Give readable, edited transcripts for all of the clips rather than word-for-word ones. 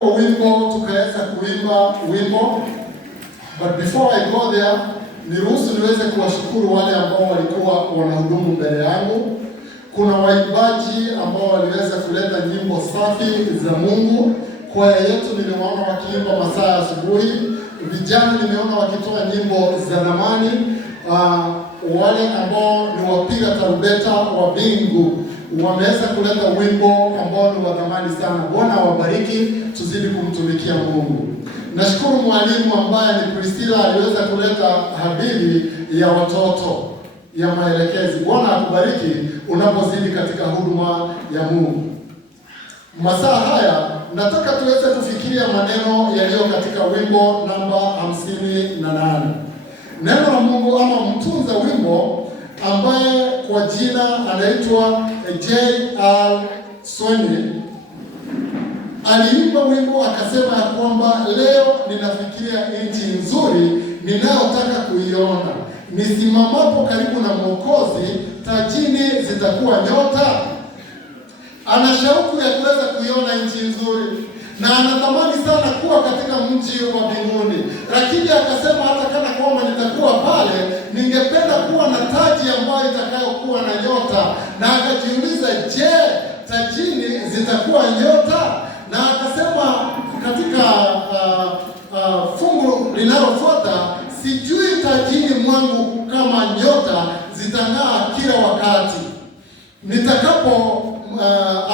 Wimbo tukaweza kuimba wimbo, but before I go there, niruhusu niweze kuwashukuru wale ambao walikuwa wanahudumu mbele yangu. Kuna waimbaji ambao waliweza kuleta nyimbo safi za Mungu. Kwaya yetu niliwaona wakiimba masaa ya asubuhi. Vijana nimeona wakitoa nyimbo za zamani. Wale ambao ni wapiga tarumbeta wa bingu wameweza kuleta wimbo ambao ni wa thamani sana. Bwana awabariki, tuzidi kumtumikia Mungu. Nashukuru mwalimu ambaye ni Priscilla aliweza kuleta hadithi ya watoto ya maelekezi. Bwana akubariki unapozidi katika huduma ya Mungu. Masaa haya nataka tuweze kufikiria maneno yaliyo katika wimbo namba 58. Neno la Mungu ama mtunza wimbo ambaye kwa jina anaitwa J.R. Sweni aliimba wimbo akasema ya kwamba leo ninafikiria nchi nzuri ninayotaka kuiona. Nisimamapo karibu na Mwokozi, tajini zitakuwa nyota. Ana shauku ya kuweza kuiona nchi nzuri na anatamani sana kuwa katika mji wa mbinguni, lakini akasema hata kana kwamba nitakuwa pale, ningependa kuwa na taji ambayo itakayokuwa na nyota. Na akajiuliza, je, tajini zitakuwa nyota? Na akasema katika fungu linalofuata, sijui tajini mwangu kama nyota zitang'aa kila wakati. Nitakapo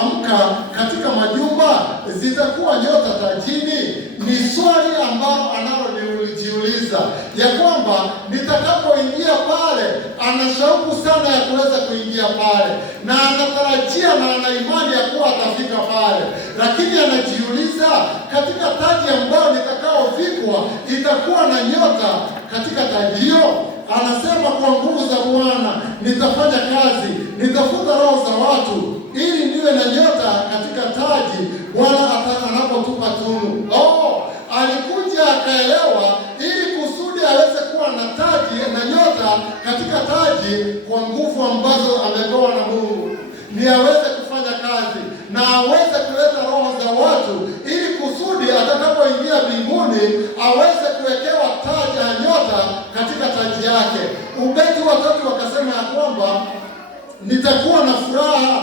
amka katika majumba zitakuwa nyota tajini. Ni swali ambalo analolijiuliza ya kwamba nitakapoingia pale, ana shauku sana ya kuweza kuingia pale na anatarajia na ana imani ya kuwa atafika pale, lakini anajiuliza katika taji ambayo nitakaovikwa itakuwa na nyota katika taji hiyo. Anasema kwa nguvu za Bwana nitafanya kazi, nitafuta roho za watu ili niwe na nyota katika taji Bwana anapotupa tunu. Alikuja akaelewa ili kusudi aweze kuwa na taji na nyota katika taji kwa nguvu ambazo amepewa na Mungu, ni aweze kufanya kazi na aweze kuleta roho za watu ili kusudi atakapoingia mbinguni aweze kuwekewa taji ya nyota katika taji yake. Ubeti wa tatu wakasema ya kwamba nitakuwa na furaha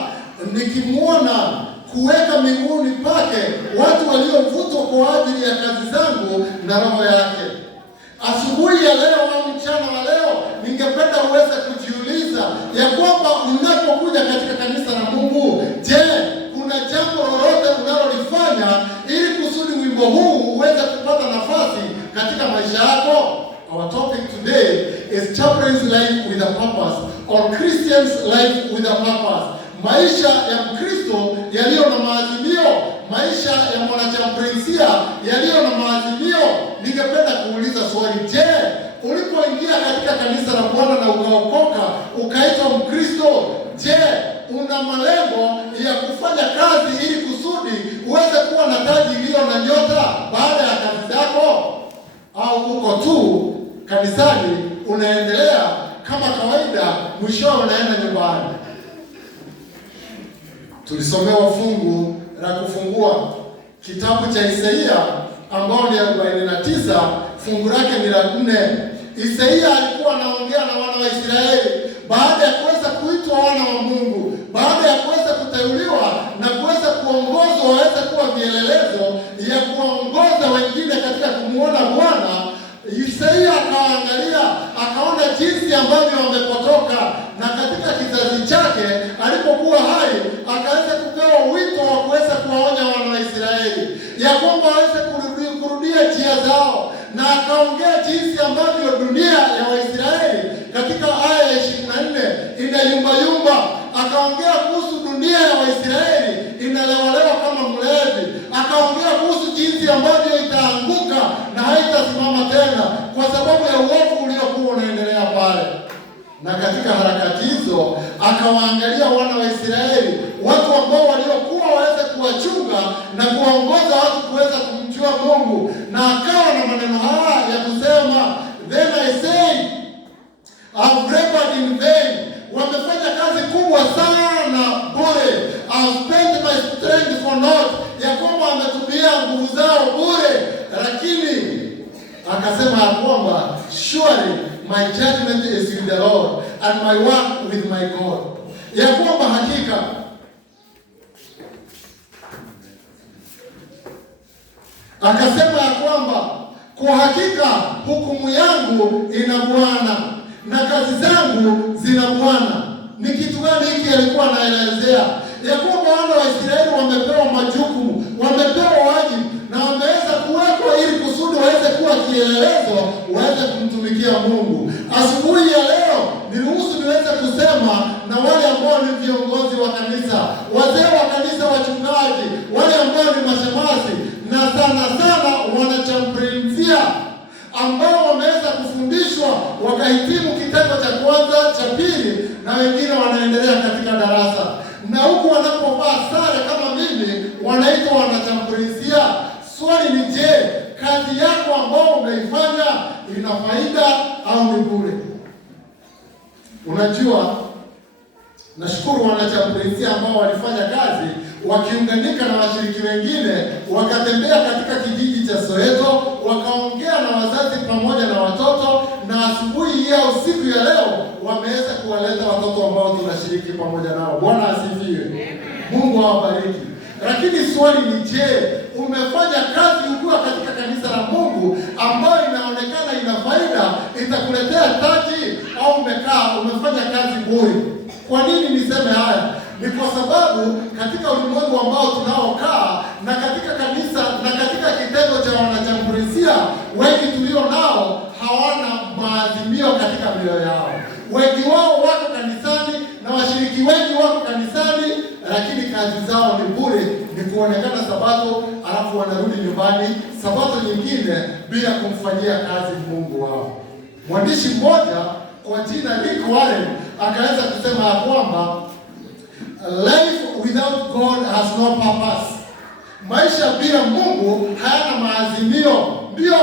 nikimwona kuweka mbinguni pake watu waliovutwa kwa ajili ya kazi zangu na roho yake. Asubuhi ya leo au mchana wa leo, ningependa uweze kujiuliza ya kwamba unapokuja katika kanisa la Mungu, je, kuna jambo lolote unalolifanya ili kusudi wimbo huu uweze kupata nafasi katika maisha yako? Our topic today is Chaplain's life with a purpose, or Christian's life with a purpose. Maisha ya Mkristo yaliyo na maazimio, maisha ya mwanachaprinsia yaliyo na maazimio. Ningependa kuuliza swali, je, ulipoingia katika kanisa la Bwana na ukaokoka ukaitwa Mkristo, je, una malengo ya kufanya kazi ili kusudi uweze kuwa na taji iliyo na nyota baada ya kazi zako? Au uko tu kanisani unaendelea kama kawaida, mwishowe unaenda nyumbani? Tulisomewa fungu la kufungua kitabu cha Isaia ambao ni 49, fungu lake ni la 4. Isaia alikuwa anaongea na wana wa Israeli baada ya kuweza kuitwa wana wa Mungu, baada ya kuweza kuteuliwa na kuweza kuongozwa waweze kuwa vielelezo ya kuongoza wengine katika kumuona Bwana. Isaia akaangalia akaona jinsi ambavyo wamepotoka, na katika kizazi chake alipokuwa hai akaweza kupewa wito wa kuweza kuwaonya wana wa Israeli ya kwamba waweze kurudia njia zao, na akaongea jinsi ambavyo dunia ya Waisraeli katika aya ya 24 inayumbayumba. Akaongea kuhusu dunia ya Waisraeli inalewalewa kama mlevi. Akaongea kuhusu jinsi ambavyo itaanguka na haitasimama tena kwa sababu ya uovu uliokuwa unaendelea pale. Na katika harakati hizo akawaangalia wana wa Israeli, watu ambao waliokuwa waweze kuwachunga na kuwaongoza watu kuweza kumjua Mungu, na akawa na maneno haya ya kusema, then I say I've labored in vain. Wamefanya kazi kubwa sana bure. I've spent my strength for naught, ya kwamba wametumia nguvu zao bure. Lakini akasema ya kwamba surely my judgment is with the Lord and my work with my God, ya kwamba hakika akasema ya kwamba kwa hakika hukumu yangu ina Bwana na kazi zangu zina Bwana. Ni kitu gani hiki alikuwa anaelezea? Ya kwamba wana wa Israeli wamepewa majukumu, wamepewa wajibu na wameweza kuwekwa ili kusudi waweze kuwa kielelezo, waweze kumtumikia Mungu. Asubuhi ya leo niruhusu niweze kusema na wale ambao ni viongozi wa kanisa, wazee wa kanisa, wachungaji, wale ambao ni mashemasi na sana wanachamprincia ambao wameweza kufundishwa wakahitimu kitengo cha kwanza, cha pili, na wengine wanaendelea katika darasa, na huku wanapovaa sare kama mimi wanaitwa wanachamprincia. Swali ni je, kazi yako ambao umeifanya ina faida au ni bure? Unajua, nashukuru wanachamprincia ambao walifanya kazi wakiunganika na washiriki wengine, wakatembea katika kijiji cha Soweto, wakaongea na wazazi pamoja na watoto, na asubuhi hii au siku ya leo wameweza kuwaleta watoto ambao tunashiriki pamoja nao. Bwana asifiwe. Mungu awabariki. Lakini swali ni je, umefanya kazi ukiwa katika kanisa la Mungu ambayo inaonekana ina faida, itakuletea taji, au umefanya kazi bure? Kwa nini niseme haya? Ni kwa sababu katika ulimwengu ambao tunaokaa na katika kanisa na katika kitengo cha wanachamprincia, wengi tulio nao hawana maazimio katika mioyo yao. Wengi wao wako kanisani na washiriki wengi wako kanisani, lakini kazi zao ni bure, ni kuonekana Sabato alafu wanarudi nyumbani Sabato nyingine bila kumfanyia kazi Mungu wao. Mwandishi mmoja kwa jina Rick Warren akaweza kusema ya kwamba life without God has no purpose. Maisha bila Mungu hayana maazimio. Ndio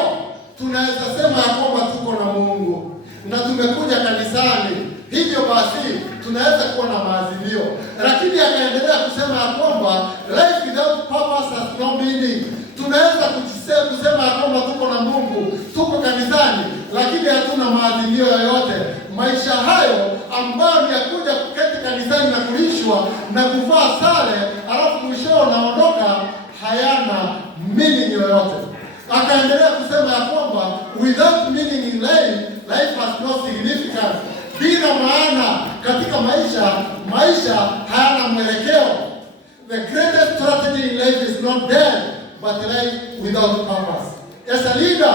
tunaweza sema ya kwamba tuko na Mungu na tumekuja kanisani, hivyo basi tunaweza kuwa na maazimio, lakini akaendelea kusema ya kwamba life without purpose has no meaning. Tunaweza kusema ya kwamba tuko na Mungu, tuko kanisani, lakini hatuna maazimio yoyote. Maisha hayo ambayo ni ya kuja kuketi kanisani na kulishwa na kuvaa sare alafu mwisho unaondoka, hayana meaning yoyote. Akaendelea kusema ya kwamba without meaning in life, life has no significance. Bila maana katika maisha hayana mwelekeo. The greatest strategy in life is not death, but life without purpose. As a leader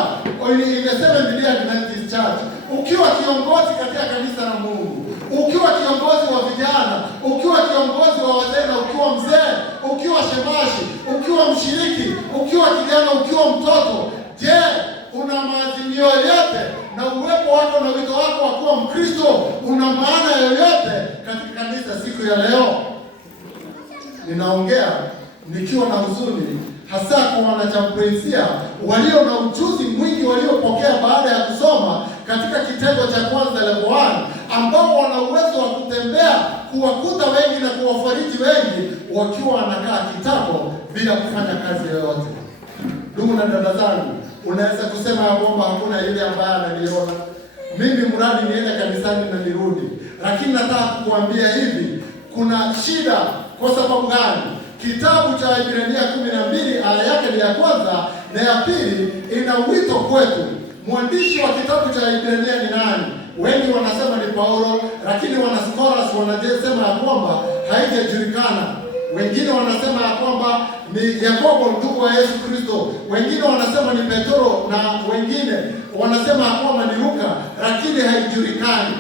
in the Seventh-day Adventist Church, ukiwa kiongozi katika kanisa la Mungu, ukiwa kiongozi wa vijana, ukiwa kiongozi wa wazee, na ukiwa mzee, ukiwa shemashi, ukiwa mshiriki, ukiwa kijana, ukiwa mtoto, je, una maazimio yoyote? Na uwepo wako na wito wako wa kuwa Mkristo una maana yoyote katika kanisa siku ya leo? Ninaongea nikiwa na huzuni, hasa kwa wanachamprincia walio na ujuzi mwingi waliopokea baada ya kusoma katika kitengo cha kwanza level 1, ambao wana uwezo wa kutembea kuwakuta wengi na kuwafariji wengi wakiwa wanakaa kitako bila kufanya kazi yoyote. Ndugu na dada zangu, unaweza kusema ya kwamba hakuna yule ambaye ananiona mimi, mradi niende kanisani na nirudi. Lakini nataka kukuambia hivi, kuna shida. Kwa sababu gani? Kitabu cha Ibrania 12 aya yake ni ya kwanza na ya pili ina wito kwetu. Mwandishi wa kitabu cha Ibrania ni nani? Wengi wanasema ni Paulo, lakini wanascholars wanasema ya kwamba haijajulikana. Wengine wanasema ya kwamba ni Yakobo ndugu wa Yesu Kristo, wengine wanasema ni Petro, na wengine wanasema ya kwamba ni Luka, lakini haijulikani.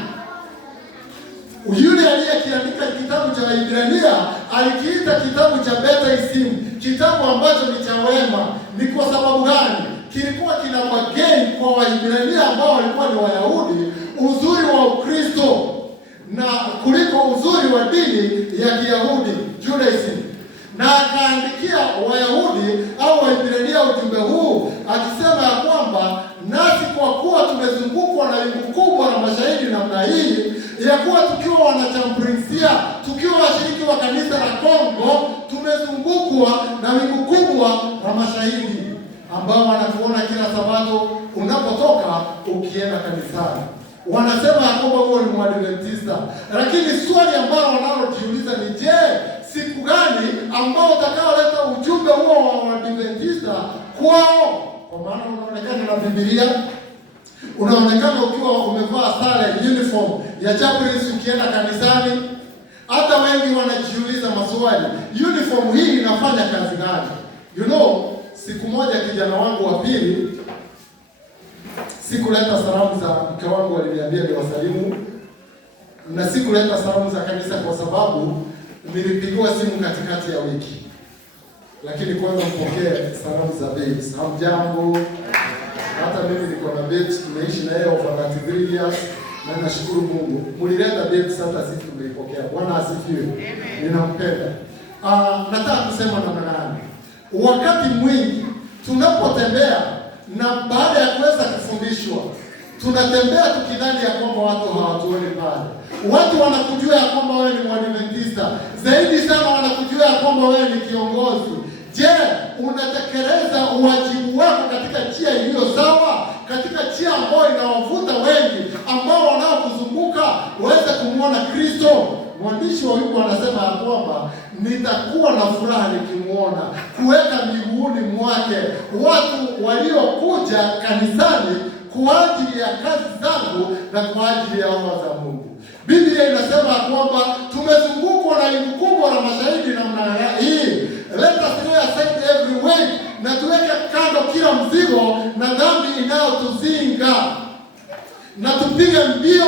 Yule aliyekiandika kitabu cha Ibrania alikiita kitabu cha Betaisim, kitabu ambacho ni cha wema. Ni kwa sababu gani? Kilikuwa kina wageni kwa Waibrania ambao walikuwa ni Wayahudi uzuri wa Ukristo na kuliko uzuri wa dini ya Kiyahudi, Judaism. Na akaandikia Wayahudi au Waibrania ujumbe huu akisema ya kwamba nasi kwa kuwa tumezungukwa na wingu kubwa na mashahidi namna hii, ya kuwa tukiwa wanachamprincia, tukiwa washiriki wa kanisa la Kongo, mashahidi ambao wanakuona kila Sabato unapotoka ukienda kanisani. Wanasema ya kwamba huo ni Mwadventista. Lakini swali ambalo wanalojiuliza ni je, siku gani ambao utakaoleta ujumbe huo wa Mwadventista kwao? Kwa maana unaonekana na Biblia, unaonekana ukiwa umevaa sare uniform ya chaplains ukienda kanisani. Hata wengi wanajiuliza maswali, uniform hii inafanya kazi gani? You know, siku moja kijana wangu wa pili, sikuleta salamu za mke wangu, aliniambia ni wasalimu, na sikuleta salamu za kanisa kwa sababu nilipigiwa simu katikati ya wiki. Lakini kwanza mpokee salamu za babes. Hamjambo? Hata mimi niko na babes, tumeishi na yeye over 33 years na nashukuru Mungu. Mulileta babes, hata sisi tumeipokea. Bwana asifiwe. Ninampenda. Nataka kusema namna gani? Wakati mwingi tunapotembea na baada ya kuweza kufundishwa, tunatembea tukidhani ya kwamba watu hawatuoni pale. Watu wanakujua ya kwamba wewe ni Mwadventista. Zaidi sana wanakujua ya kwamba wewe ni kiongozi. Je, unatekeleza uwajibu wako katika njia iliyo sawa? Katika njia ambayo inawavuta wengi ambao wanaokuzunguka waweze kumwona Kristo? Mwandishi wa Ayubu anasema ya kwamba nitakuwa na furaha nikimuona, kuweka miguuni mwake watu waliokuja kanisani kwa ajili ya kazi zangu na kwa ajili ya oa za Mungu. Biblia inasema kwamba tumezungukwa na wingu kubwa la mashahidi namna hii. Let us lay aside every weight, na tuweke kando kila mzigo na dhambi inayotuzinga, na tupige mbio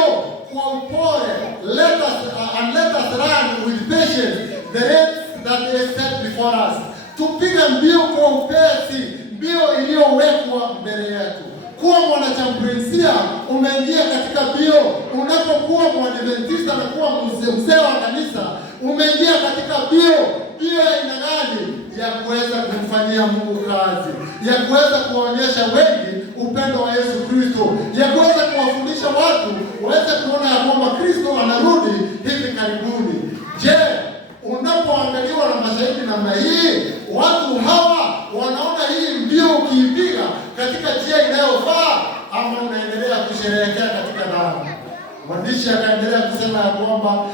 kwa upole. Let us run with patience the race that is set before us. Tupige mbio kwa upesi, mbio iliyowekwa mbele yetu. Kuwa mwanachambulensia, umeingia katika mbio. Unapokuwa Mwadventista na kuwa mzee wa kanisa, umeingia katika mbio. Mbio ya aina gani? Ya kuweza kumfanyia Mungu kazi, ya kuweza kuwaonyesha wengi upendo wa Yesu Kristo, ya kuweza kuwafundisha watu waweze kuona ya kwamba Kristo anarudi hivi karibuni. Je, unapoangaliwa na mashahidi namna hii, watu hawa wanaona hii mbio ukiipiga katika njia inayofaa, ama unaendelea kusherehekea katika dhambi? Mwandishi akaendelea kusema ya kwamba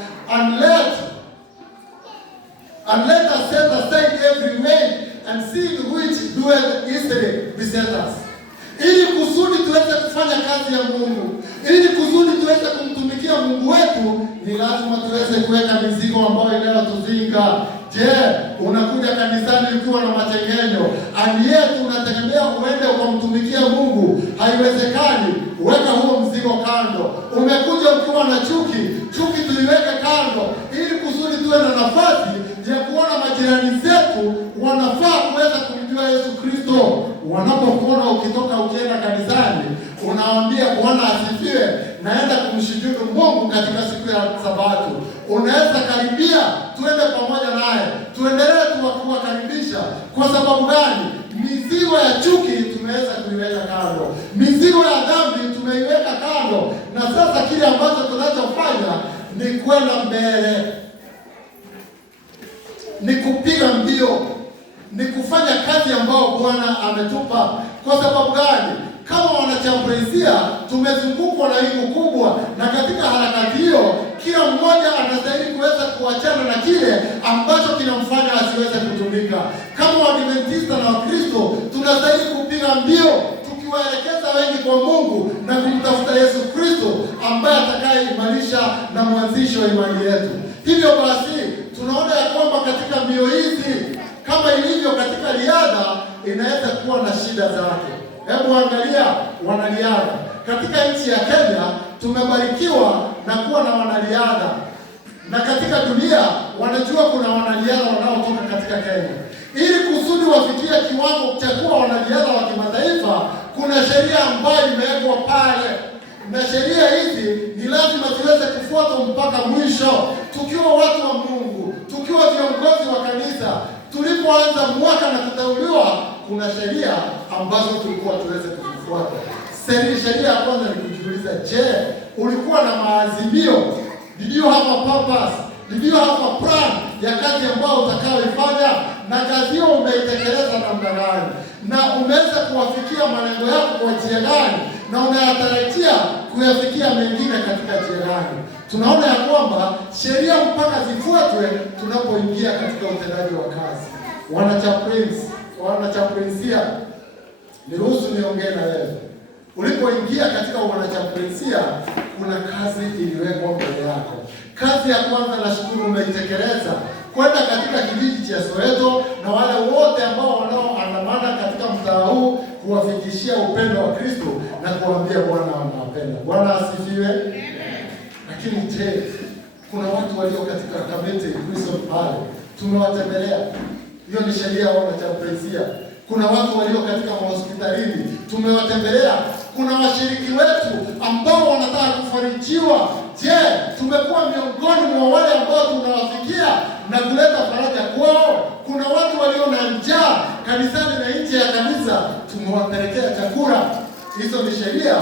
and let us set aside every weight and sin which doeth easily beset us. Ili kusudi tuweze kufanya kazi ya Mungu, ili kusudi tuweze kumtumikia Mungu wetu, ni lazima tuweze kuweka mizigo ambayo inayotuzinga. Je, unakuja kanisani ukiwa na matengenyo, aliyetu unategemea uende ukamtumikia Mungu? Haiwezekani. Weka huo mzigo kando. Umekuja ukiwa na chuki tuiweke kando, ili kusudi tuwe na nafasi ya kuona majirani zetu wanafaa kuweza kumjua Yesu Kristo. Wanapokuona ukitoka ukienda kanisani, unawaambia Bwana asifiwe, naenda kumshujudu Mungu katika siku ya Sabato. Unaweza karibia, tuende pamoja naye, tuendelee kuwakaribisha. Kwa sababu gani? Mizigo ya chuki tumeweza kuiweka kando, mizigo ya dhambi tumeiweka kando, na sasa kile ambacho tunachofanya ni kwenda mbele, ni kupiga mbio, ni kufanya kazi ambayo Bwana ametupa. Kwa sababu gani? Kama wanachambulensia tumezungukwa na wingu kubwa, na katika harakati hiyo kila mmoja anastahili kuweza kuachana na kile ambacho kinamfanya asiweze kutumika. Kama Waadventista na Wakristo tunastahili kupiga mbio, tukiwaelekeza wengi kwa Mungu na kumtafuta Yesu Kristo ambaye atakayeimarisha na mwanzishi wa imani yetu. Hivyo basi tunaona ya kwamba katika mbio hizi, kama ilivyo katika riadha, inaweza kuwa na shida zake. Hebu angalia wanariadha. Katika nchi ya Kenya tumebarikiwa na kuwa na wanariadha, na katika dunia wanajua kuna wanariadha wanaotoka katika Kenya. Ili kusudi wafikie kiwango cha kuwa wanariadha wa kimataifa, kuna sheria ambayo imewekwa pale, na sheria hizi ni lazima ziweze kufuatwa mpaka mwisho. Tukiwa watu wa Mungu, tukiwa viongozi wa kanisa, tulipoanza mwaka na kuteuliwa, kuna sheria ambazo tulikuwa tuweze kufuata. Sheria ya kwanza ni kujiuliza, je, ulikuwa na maazimio? Did you have a purpose? Did you have a plan ya kazi ambayo utakayoifanya? na kazi hiyo umeitekeleza namna gani, na umeweza kuwafikia malengo yako kwa njia gani, na unayatarajia kuyafikia mengine katika njia gani. Tunaona ya kwamba sheria mpaka zifuatwe tunapoingia katika utendaji wa kazi. Wanachaprinsia, niruhusu niongee na wewe. Ulipoingia katika wanachaprinsia, kuna kazi iliwekwa mbele yako. Kazi ya kwanza, nashukuru umeitekeleza, kwenda katika kijiji cha Soweto na wale wote ambao wanaoandamana katika mtaa huu kuwafikishia upendo wa Kristo na kuambia Bwana anawapenda. Bwana asifiwe. Lakini je, kuna watu walio katika kamati Kristo pale tumewatembelea? Hiyo ni sheria ya wanachaprinsia. Kuna watu walio katika hospitalini tumewatembelea. Kuna washiriki wetu ambao wanataka kufarijiwa. Je, tumekuwa miongoni mwa wale ambao tunawafikia na kuleta faraja kwao? Kuna watu walio na njaa kanisani na nje ya kanisa, tumewapelekea chakula. Hizo ni sheria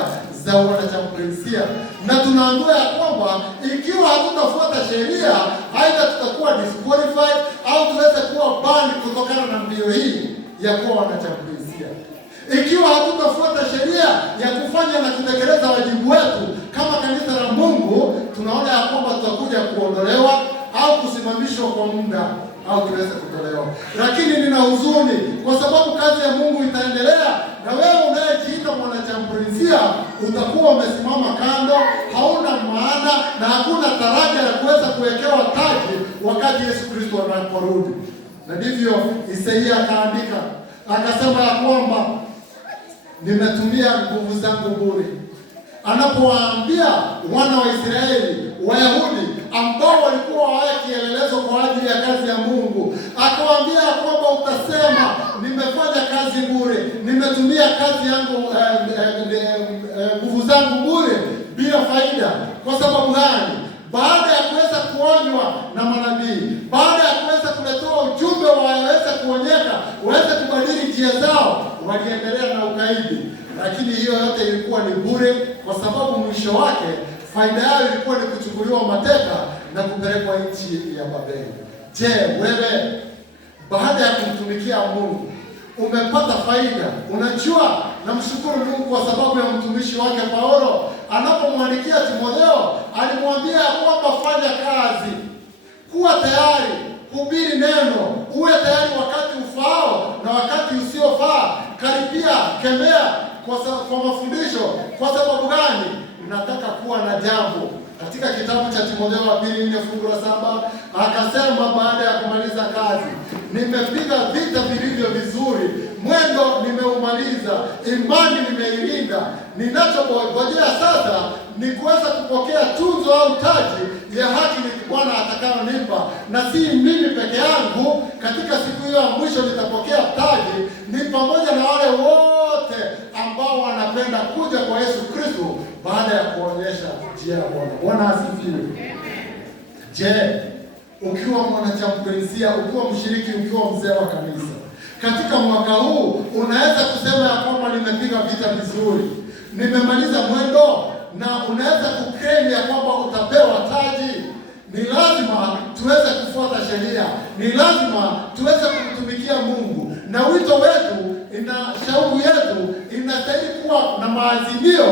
za wanachaprinsia, na tunaambiwa ya kwamba ikiwa hatutafuata sheria, aidha tutakuwa disqualified au tuweze kuwa banned kutokana na mbio hii ya kuwa wanachaprinsia. Ikiwa hatutafuata sheria ya kufanya na kutekeleza wajibu wetu kama kanisa la Mungu, tunaona ya kwamba tutakuja kuondolewa au kusimamishwa kwa muda au tuweze kutolewa. Lakini nina huzuni kwa sababu kazi ya Mungu itaendelea, na wewe unayejiita mwanachaprinsia utakuwa umesimama kando, hauna maana na hakuna taraja ya kuweza kuwekewa taji wakati Yesu Kristo anaporudi. Na ndivyo Isaia akaandika, akasema ya kwamba nimetumia nguvu zangu bure. Anapowaambia wana wa Israeli, Wayahudi ambao walikuwa kielelezo kwa ajili ya kazi ya Mungu, akawaambia kwamba utasema nimefanya kazi bure, nimetumia kazi yangu nguvu zangu bure bila faida. Kwa sababu gani? Baada ya kuweza kuonywa na manabii, baada ya kuweza kuletewa ujumbe waweze kuonyeka, waweze kubadili njia zao, waliendelea na ukaidi. Lakini hiyo yote ilikuwa ni bure, kwa sababu mwisho wake faida yao ilikuwa ni kuchukuliwa mateka na kupelekwa nchi ya Babeli. Je, wewe baada ya kumtumikia Mungu umepata faida? Unajua, namshukuru Mungu kwa sababu ya mtumishi wake Paulo. Anapomwandikia Timotheo, alimwambia kwamba fanya kazi, kuwa tayari, hubiri neno, uwe tayari wakati ufaao na wakati usiofaa, karipia, kemea kwa mafundisho. Kwa sababu gani? Nataka kuwa na jambo. Katika kitabu cha Timotheo wa pili 4:7 akasema, baada ya kumaliza kazi, nimepiga vita vilivyo vizuri, mwendo nimeumaliza, imani nimeilinda. Ninachongojea sasa ni kuweza kupokea tuzo au taji ya haki Bwana atakayonipa, na si mimi peke yangu. Katika siku hiyo ya mwisho nitapokea taji ni pamoja na wale wote ambao wanapenda kuja kwa Yesu Kristo baada ya kuonyesha njia ya Bwana. Bwana asifiwe. Je, ukiwa mwanachaprinsia, ukiwa mshiriki, ukiwa mzee wa kanisa, katika mwaka huu unaweza kusema ya kwamba nimepiga vita vizuri, nimemaliza mwendo, na unaweza kuclaim ya kwamba utapewa taji. Ni lazima tuweze kufuata sheria, ni lazima tuweze kumtumikia Mungu, na wito wetu shauku yetu inastahili kuwa na maazimio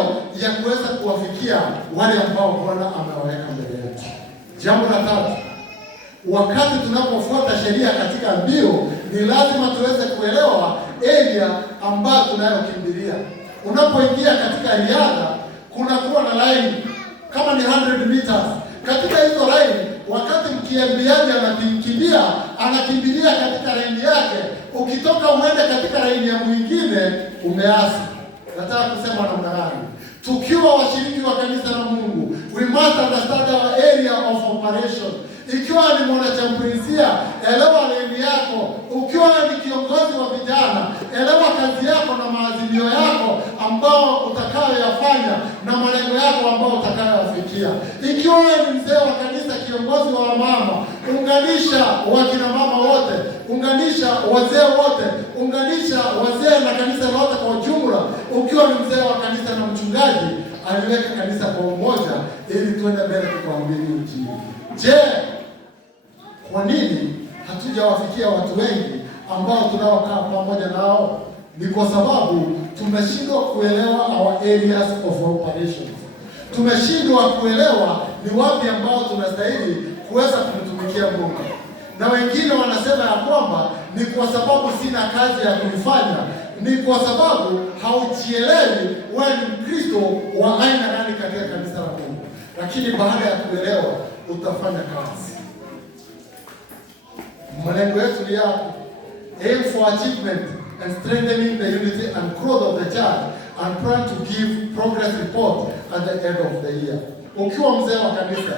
ya kuweza kuwafikia wale ambao Bwana amewaweka mbele yetu. Jambo la tatu, wakati tunapofuata sheria katika mbio, ni lazima tuweze kuelewa area ambayo tunayokimbilia. Unapoingia katika riadha, kunakuwa na line kama ni 100 meters. Katika hizo line, wakati mkimbiaji anakimbia, anakimbilia katika line yake. Ukitoka uende katika line ya mwingine, umeasi. Nataka kusema namna gani? Tukiwa washiriki wa kanisa la Mungu, we must understand our area of operation. Ikiwa ni mwanachaprinsia, elewa leni yako. Ukiwa ni kiongozi wa vijana, elewa kazi yako na maazimio yako ambao utakayoyafanya na malengo yako ambao utakayoyafikia. Ikiwa ni mzee wa kanisa, kiongozi wa mama, unganisha wakina mama wote, unganisha wazee wote, unganisha wazee na kanisa lote kwa ujumla. Ukiwa ni mzee wa kanisa na mchungaji, aliweka kanisa kwa umoja ili tuende mbele kuhubiri Injili. Je, kwa nini hatujawafikia watu wengi ambao tunaokaa pamoja nao? Ni kwa sababu tumeshindwa kuelewa our areas of operations. Tumeshindwa kuelewa ni wapi ambao tunastahili kuweza kumtumikia Mungu. Na wengine wanasema ya kwamba ni kwa sababu sina kazi ya kuifanya, ni kwa sababu haujielewi wewe ni Mkristo wa aina gani katika kanisa la Mungu. Lakini baada ya kuelewa utafanya kazi. Malengo yetu ni yapi? Aim for achievement and strengthening the unity and growth of the church and plan to give progress report at the end of the year. Ukiwa mzee wa kanisa,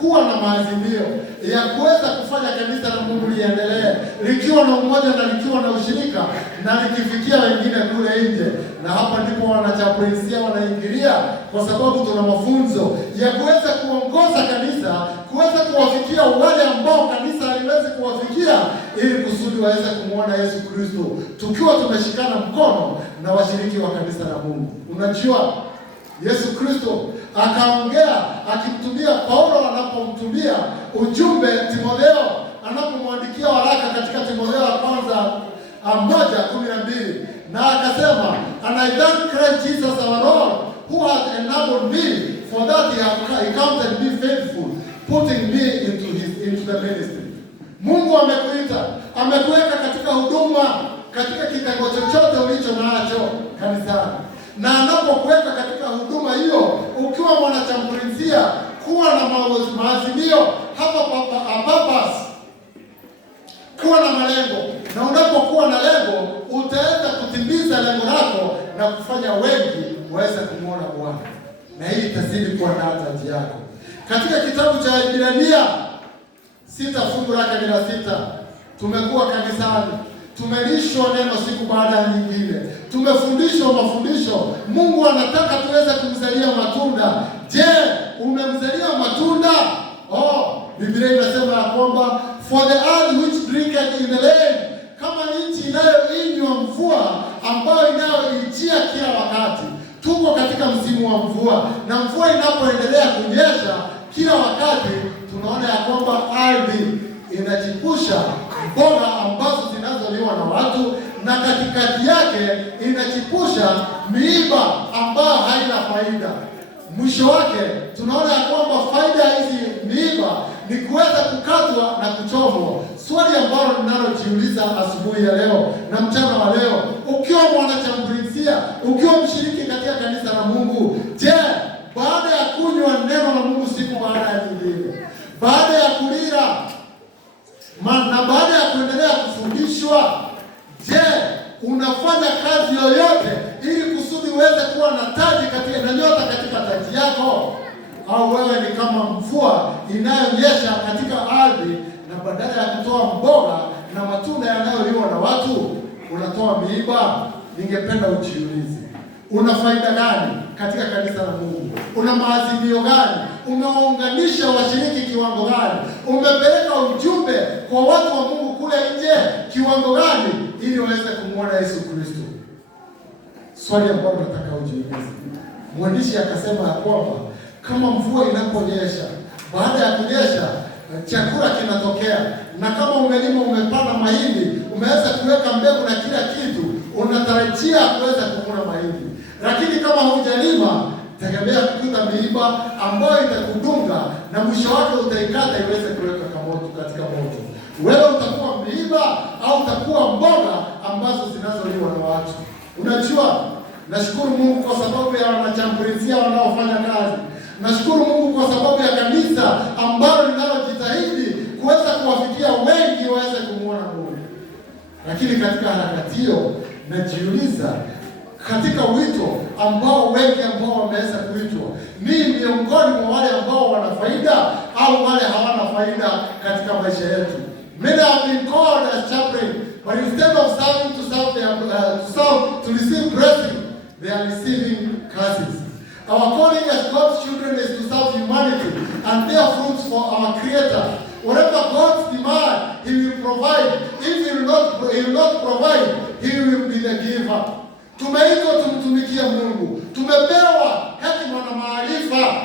kuwa na maazimio ya kuweza kufanya kanisa la Mungu liendelee, likiwa na umoja na likiwa na ushirika na likifikia wengine kule nje. Na hapa ndipo wanachaprinsia wanaingilia, kwa sababu tuna mafunzo ya kuweza kuongoza kanisa, kuweza kuwafikia wale ambao kanisa haliwezi kuwafikia, ili kusudi waweze kumuona Yesu Kristo, tukiwa tumeshikana mkono na washiriki wa kanisa la Mungu. Unajua Yesu Kristo akaongea akimtumia Paulo anapomtumia ujumbe Timotheo, anapomwandikia waraka katika Timotheo wa kwanza 1:12, na akasema, and I thank Christ Jesus our Lord who has enabled me for that he counted me faithful, putting me into the ministry. Mungu amekuita, amekuweka katika huduma, katika kitengo chochote ulicho nacho kanisani. Na anapokuweka katika huduma hiyo, ukiwa mwanachamburizia, kuwa na maazimio, hapa purpose, kuwa na malengo. Na unapokuwa na lengo, utaweza kutimiza lengo lako na kufanya wengi waweze kumuona Bwana. Na hii itazidi kuwa ndani yako. Katika kitabu cha Ibrania 6 fungu lake ni la 6, tumekuwa kanisani, tumelishwa neno siku baada ya nyingine, tumefundishwa mafundisho. Mungu anataka tuweze kumzalia matunda. Je, umemzalia matunda? Biblia inasema ya kwamba for the earth which drinketh in the rain, kama nchi inayoinywa mvua ambayo inayoijia kila wakati. Tuko katika msimu wa mvua, na mvua inapoendelea kunyesha kila wakati, tunaona ya kwamba ardhi inachipusha mboga ambazo zinazoliwa na watu, na katikati yake inachipusha miiba ambayo haina faida. Mwisho wake tunaona ya kwamba faida ya hizi miiba ni kuweza kukatwa na kuchomwa. Swali ambalo ninalojiuliza asubuhi ya leo na mchana wa leo, ukiwa mwanachamburizia, ukiwa mshiriki katika kanisa la Mungu, je, baada ya kunywa neno la Mungu siku baada ya nyingine, baada ya kulira na baada ya kuendelea kufundishwa, je, unafanya kazi yoyote ili kusudi uweze kuwa na taji katika na nyota katika taji yako? Au wewe ni kama mvua inayonyesha katika ardhi, na badala ya kutoa mboga na matunda yanayoliwa na watu, unatoa miiba? Ningependa ujiulize, una faida gani katika kanisa la Mungu? Una maazimio gani? Umewaunganisha washiriki kiwango gani? Umepeleka ujumbe kwa watu wa Mungu kule nje kiwango gani, ili waweze kumuona Yesu Kristo? Swali ambalo nataka ujiulize. Mwandishi akasema ya kwamba kama mvua inaponyesha, baada ya kunyesha chakula kinatokea, na kama umelima, umepanda mahindi, umeweza kuweka mbegu na kila kitu, unatarajia kuweza kuvuna mahindi. Lakini kama hujalima, tegemea kukuta miiba ambayo itakudunga, na mwisho wake utaikata iweze kuweka katika moto. Wewe utakuwa miiba au utakuwa mboga ambazo zinazoliwa na watu. Unajua, nashukuru Mungu kwa sababu ya wanachamburizia wanaofanya kazi. Nashukuru Mungu kwa sababu ya kanisa ambalo linalojitahidi kuweza kuwafikia wengi waweze kumuona Mungu. Lakini katika harakati hiyo najiuliza, katika wito ambao wengi ambao wameweza kuitwa, ni miongoni mwa wale ambao wana faida au wale hawana faida katika maisha yetu? Many have been called as chaplain, but instead of serving to receive blessing, they are receiving curses. Our calling as God's children is to serve humanity and bear fruits for our Creator. Whatever God's demand, He will provide. If He will not provide, He will be the giver. Tumeitwa tumtumikie Mungu. Tumepewa hekima na maarifa.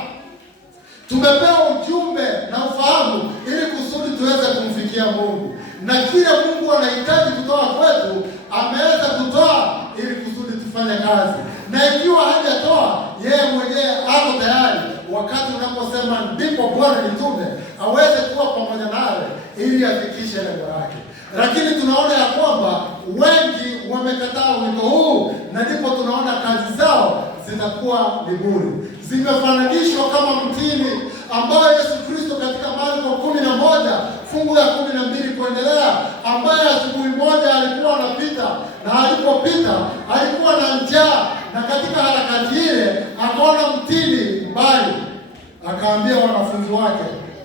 Tumepewa ujumbe na ufahamu ili kusudi tuweze kumfikia Mungu. na kile Mungu anahitaji kutoa kwetu ameweza kutoa ili kusudi tufanye kazi. Na ikiwa hajatoa, yeye mwenyewe ako tayari wakati unaposema ndipo Bwana nitume, aweze kuwa pamoja nawe ili afikishe lengo lake. Lakini tunaona ya kwamba wengi wamekataa wito huu, na ndipo tunaona kazi zao zinakuwa ni bure. Zimefananishwa kama mtini ambayo Yesu Kristo katika Marko 11 fungu ya 12 kuendelea, ambaye asubuhi moja alikuwa anapita, na alipopita alikuwa na njaa, na katika harakati ile akaona mtini mbali, akaambia wanafunzi wake,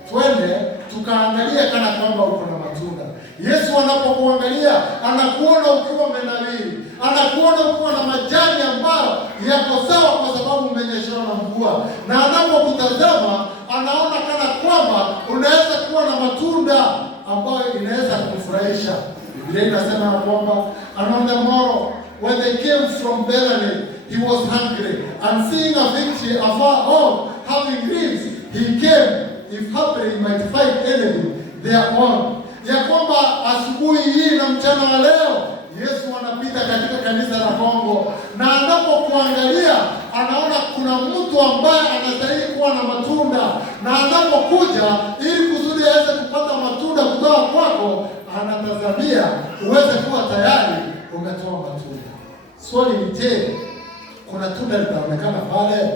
twende tukaangalia kana kwamba uko na matunda. Yesu anapokuangalia anakuona ukiwa umenawiri, anakuona ukiwa na majani ambayo yako sawa kwa sababu umenyeshewa na mvua, na anapokutazama anaona kana kwamba unaweza kuwa na matunda ambayo inaweza kumfurahisha. Biblia inasema kwamba and on the morrow when they came from Bethany he was hungry, and seeing a fig tree afar off having leaves he came, if haply he might find anything thereon. Ya kwamba asubuhi hii na mchana wa leo Yesu anapita katika kanisa la Kongo, na anapokuangalia anaona kuna mtu ambaye anastahili kuwa na matunda, na anapokuja ili kusudi aweze kupata matunda kutoka kwako, anatazamia uweze kuwa tayari umetoa matunda. Swali ni je, kuna tunda litaonekana pale?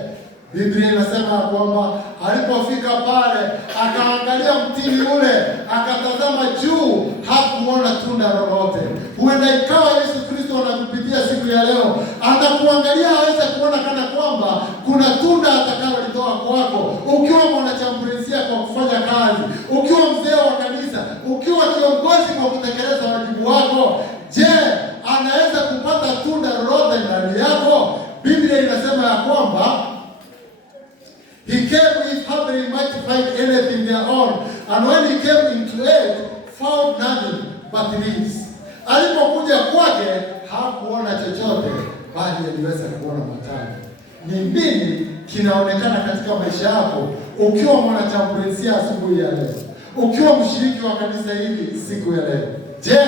Biblia inasema kwamba alipofika pale akaangalia mtini ule, akatazama juu, hakuona tunda lolote. Huenda ikawa Yesu Kristo anakupitia siku ya leo, anakuangalia aweze kuona kana kwamba kuna tunda atakalolitoa kwako, ukiwa mwanachamburizia kwa kufanya kazi, ukiwa mzee wa kanisa, ukiwa kiongozi kwa kutekeleza wajibu wako. Je, anaweza kupata tunda lolote ndani yako? Biblia inasema ya kwamba he came if haply he might find anything thereon, and when he came into it, found nothing but leaves. Alipokuja kwake hakuona chochote, bali aliweza kuona matawi. Ni nini kinaonekana katika maisha yako ukiwa mwanachamburizia asubuhi ya leo, ukiwa mshiriki wa kanisa hili siku ya leo? Je,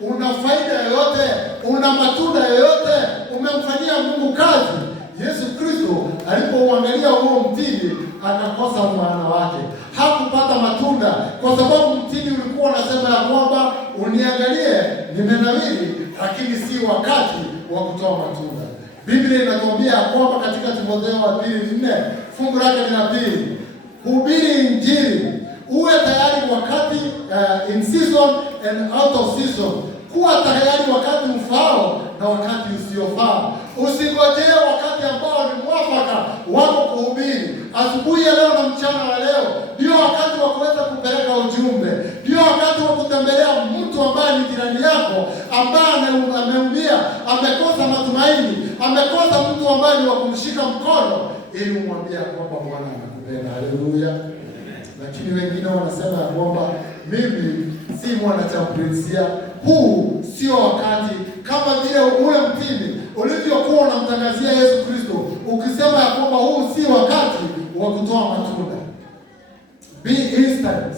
una faida yoyote? Una matunda yoyote? Umemfanyia Mungu kazi? Yesu Kristo alipouangalia huo mtini akakosa mwana wake, hakupata matunda, kwa sababu mtini ulikuwa unasema ya kwamba uniangalie nimenawiri, lakini si wakati wa kutoa matunda. Biblia inatuambia kwamba katika Timotheo wa 2:4 fungu lake ni la 2, hubiri Injili, uwe tayari wakati in season and out of season. Kuwa tayari wakati ufao na wakati usiofaa. Usingojee wakati ambao ni mwafaka wako kuhubiri. Asubuhi ya leo na mchana wa leo ndio wakati wa kuweza kupeleka ujumbe, ndio wakati wa kutembelea mtu ambaye ni jirani yako, ambaye ameumia, amekosa matumaini, amekosa mtu ambaye ni wa kumshika mkono, ili umwambie kwamba Bwana anakupenda. Haleluya. Lakini wengine wanasema ya kwamba mimi si mwanachamburizia, huu sio wakati, kama vile ule mtini ulivyokuwa unamtangazia Yesu Kristo ukisema ya kwamba huu si wakati wa kutoa matunda. Be instant,